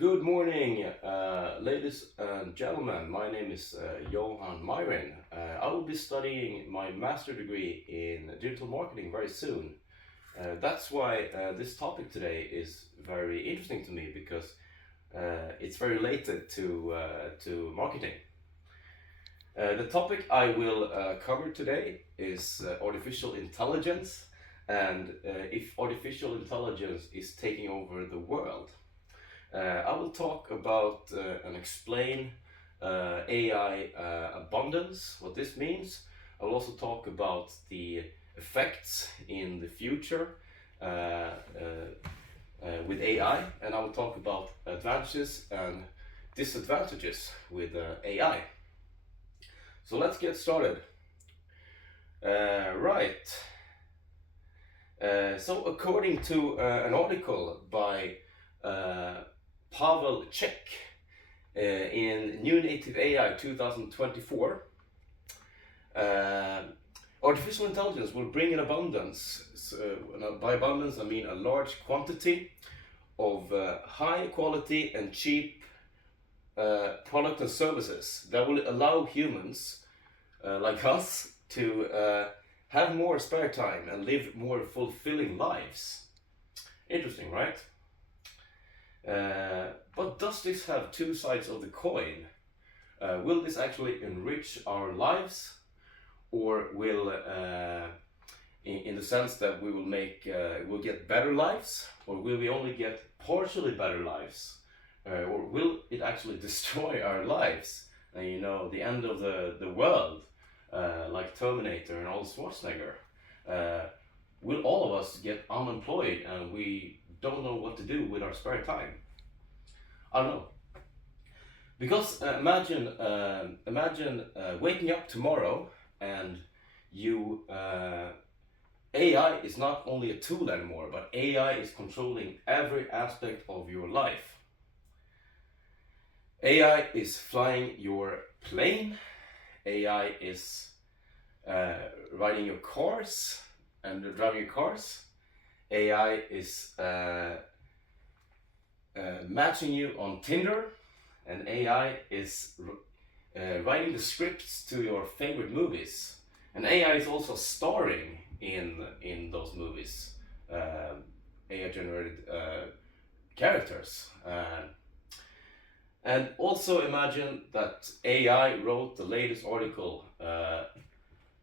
Good morning, ladies and gentlemen. My name is Johan Myrin. I will be studying my master degree in digital marketing very soon. That's why this topic today is very interesting to me because it's very related to marketing. The topic I will cover today is artificial intelligence and if artificial intelligence is taking over the world. I will talk about and explain AI abundance, what this means. I will also talk about the effects in the future with AI, and I will talk about advantages and disadvantages with AI. So let's get started. Right. So according to an article by Pavel Chek in New Native AI 2024, artificial intelligence will bring an abundance. By abundance, I mean a large quantity of high quality and cheap products and services that will allow humans like us to have more spare time and live more fulfilling lives. Interesting, right? But does this have two sides of the coin? Will this actually enrich our lives, or will, in the sense that we will we'll get better lives, or will we only get partially better lives, or will it actually destroy our lives? The end of the world, like Terminator and Arnold Schwarzenegger. Will all of us get unemployed and we don't know what to do with our spare time? I don't know. Because imagine waking up tomorrow and you AI is not only a tool anymore, but AI is controlling every aspect of your life. AI is flying your plane. AI is riding your cars and driving your cars. AI is matching you on Tinder, and AI is writing the scripts to your favorite movies, and AI is also starring in those movies. AI generated characters, and also imagine that AI wrote the latest article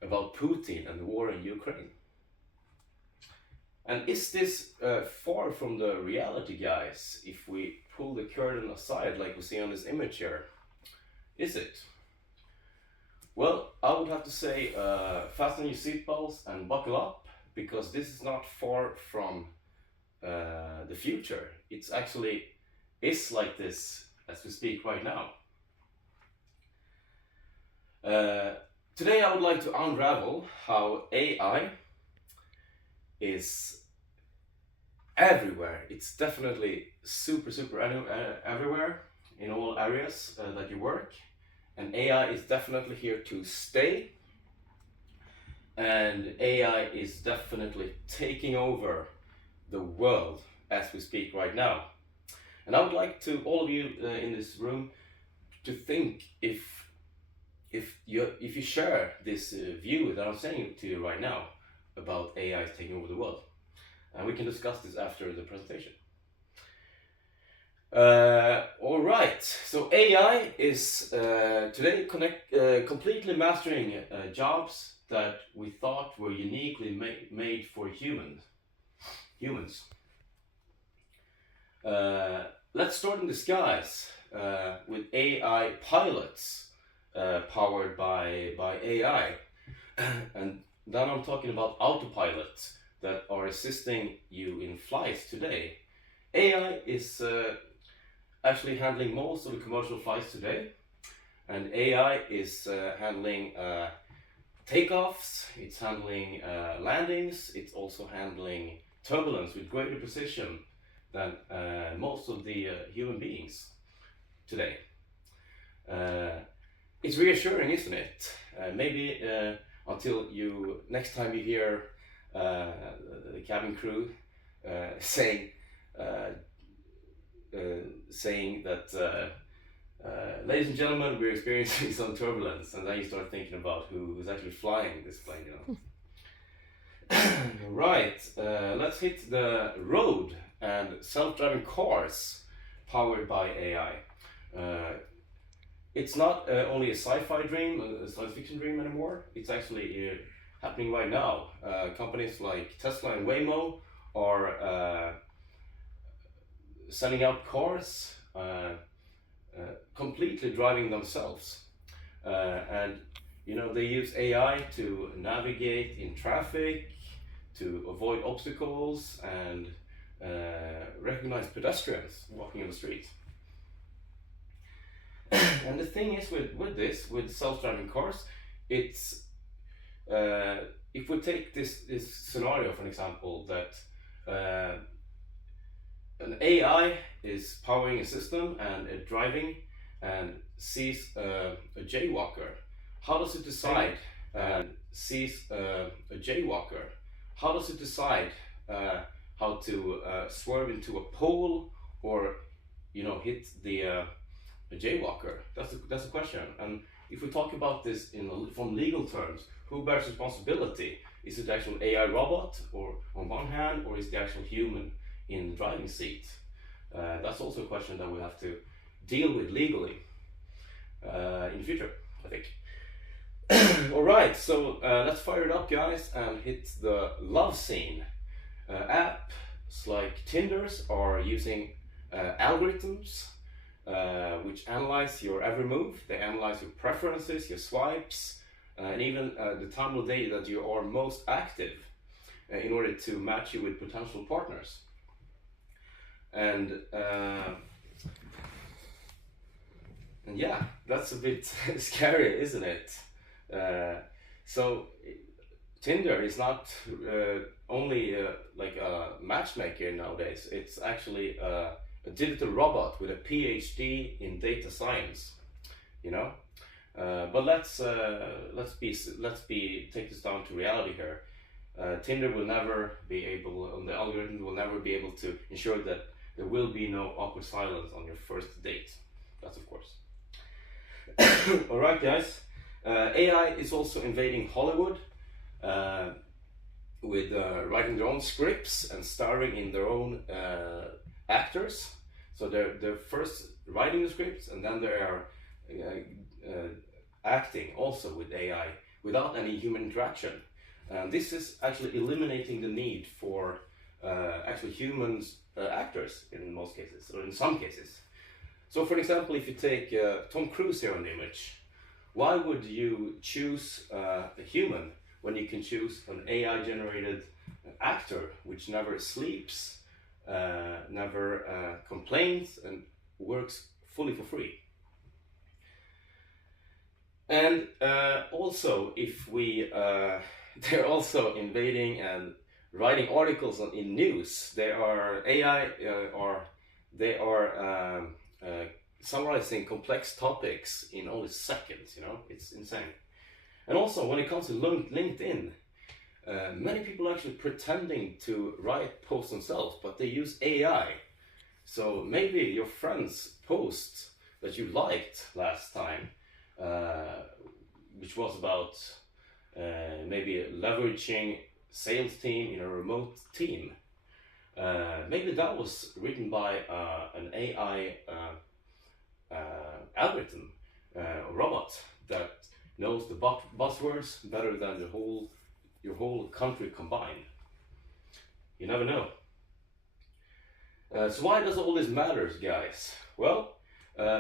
about Putin and the war in Ukraine. And is this far from the reality, guys, if we pull the curtain aside like we see on this image here? Is it? Well, I would have to say fasten your seatbelts and buckle up, because this is not far from the future. It's actually is like this as we speak right now. Today I would like to unravel how AI is everywhere. It's definitely super everywhere in all areas that you work, and AI is definitely here to stay, and AI is definitely taking over the world as we speak right now. And I would like to all of you in this room to think if you share this view that I'm saying to you right now about AI taking over the world. And we can discuss this after the presentation. All right, so AI is today completely mastering jobs that we thought were uniquely made for humans. Let's start in the skies with AI pilots powered by AI. And then I'm talking about autopilot that are assisting you in flights today. AI is actually handling most of the commercial flights today, and AI is handling takeoffs, it's handling landings, it's also handling turbulence with greater precision than most of the human beings today. It's reassuring, isn't it? Maybe until you next time you hear the cabin crew saying saying that, ladies and gentlemen, we're experiencing some turbulence, and then you start thinking about who's actually flying this plane, you know. Right, let's hit the road and self-driving cars powered by AI. It's not only a sci-fi dream, a science fiction dream anymore. It's actually happening right now. Companies like Tesla and Waymo are sending out cars completely driving themselves, and you know, they use AI to navigate in traffic, to avoid obstacles, and recognize pedestrians walking on the street. And the thing is with self-driving cars, it's if we take this scenario for an example, that an AI is powering a system and driving and sees a jaywalker. How does it decide How does it decide how to swerve into a pole, or you know, hit the jaywalker? That's a question. And if we talk about this from legal terms, who bears responsibility? Is it the actual AI robot, or on one hand, or is the actual human in the driving seat? That's also a question that we have to deal with legally in the future, I think. Alright, so let's fire it up, guys, and hit the love scene. Apps like Tinders are using algorithms which analyze your every move. They analyze your preferences, your swipes, and even the time of day that you are most active in order to match you with potential partners. And yeah, that's a bit scary, isn't it? So Tinder is not only like a matchmaker nowadays. It's actually a digital robot with a PhD in data science, you know. But let's take this down to reality here. Tinder will never be able, the algorithm will never be able to ensure that there will be no awkward silence on your first date. That's of course. Alright, guys. AI is also invading Hollywood with writing their own scripts and starring in their own actors. So they're first writing the scripts, and then they are acting also with AI without any human interaction. This is actually eliminating the need for actually humans actors in most cases, or in some cases. So for example, if you take Tom Cruise here on the image, why would you choose a human when you can choose an AI generated actor which never sleeps, never complains, and works fully for free? And also, if we they're also invading and writing articles in news. They are AI they are summarizing complex topics in only seconds. You know, it's insane. And also, when it comes to LinkedIn, many people are actually pretending to write posts themselves, but they use AI. So maybe your friend's post that you liked last time, which was about maybe leveraging sales team in a remote team, maybe that was written by an AI algorithm, robot that knows the buzzwords better than your whole country combined. You never know. So why does all this matter, guys? Well,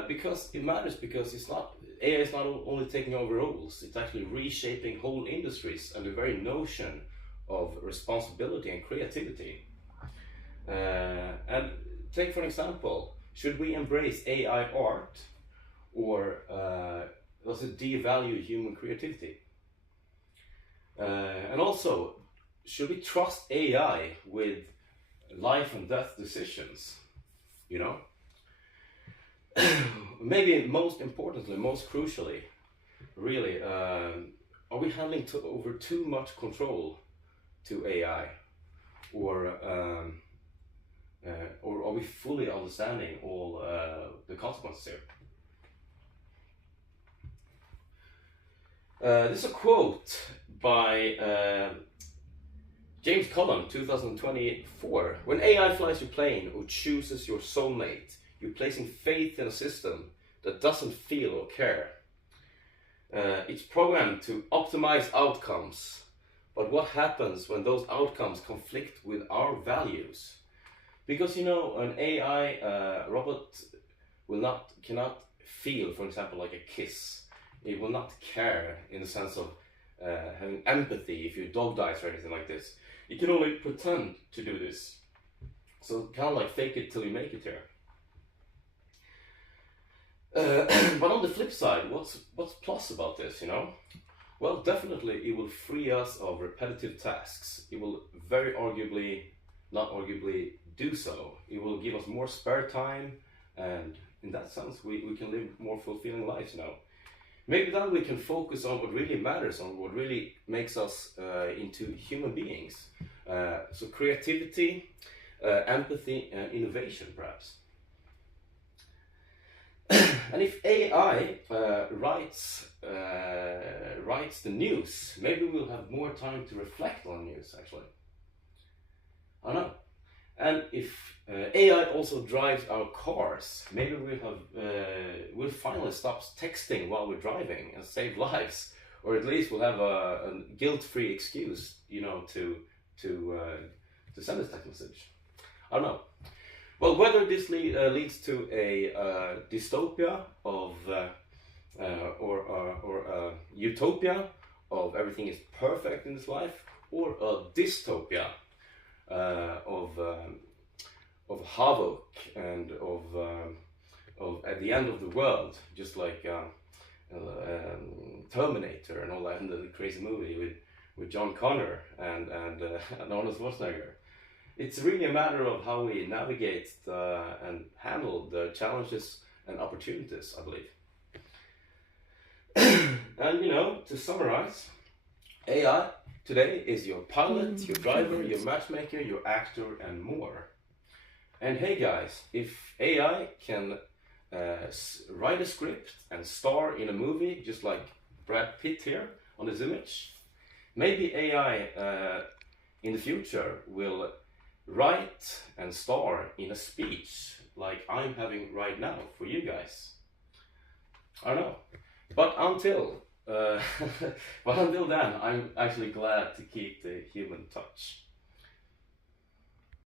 because it matters, because AI is not only taking over roles, it's actually reshaping whole industries and the very notion of responsibility and creativity. And take for example, should we embrace AI art, or does it devalue human creativity? And also, should we trust AI with life and death decisions? You know? Maybe most importantly, most crucially, really, are we handing over too much control to AI? Or or are we fully understanding all the consequences here? This is a quote by James Cullen, 2024. When AI flies your plane or chooses your soulmate, you're placing faith in a system that doesn't feel or care. It's programmed to optimize outcomes, but what happens when those outcomes conflict with our values? Because an AI robot cannot feel, for example, like a kiss. It will not care in the sense of having empathy if your dog dies or anything like this. It can only pretend to do this. So kind of like fake it till you make it here. But on the flip side, what's plus about this, Well, definitely it will free us of repetitive tasks. It will not arguably do so. It will give us more spare time, and in that sense we can live more fulfilling lives now. Maybe then we can focus on what really matters, on what really makes us into human beings. So creativity, empathy, and innovation, perhaps. And if AI writes the news, maybe we'll have more time to reflect on news, actually. I don't know. And if AI also drives our cars, maybe we'll finally stop texting while we're driving and save lives, or at least we'll have a guilt-free excuse, to send this text message. I don't know. Well, whether this leads to a dystopia of or a utopia of everything is perfect in this life, or a dystopia of havoc and of at the end of the world, just like Terminator and all that, and the crazy movie with John Connor and Arnold Schwarzenegger. It's really a matter of how we navigate and handle the challenges and opportunities, I believe. And to summarize, AI today is your pilot, your driver, your matchmaker, your actor, and more. And hey guys, if AI can write a script and star in a movie, just like Brad Pitt here on this image, maybe AI in the future will write and star in a speech like I'm having right now for you guys. I don't know. But until then, I'm actually glad to keep the human touch.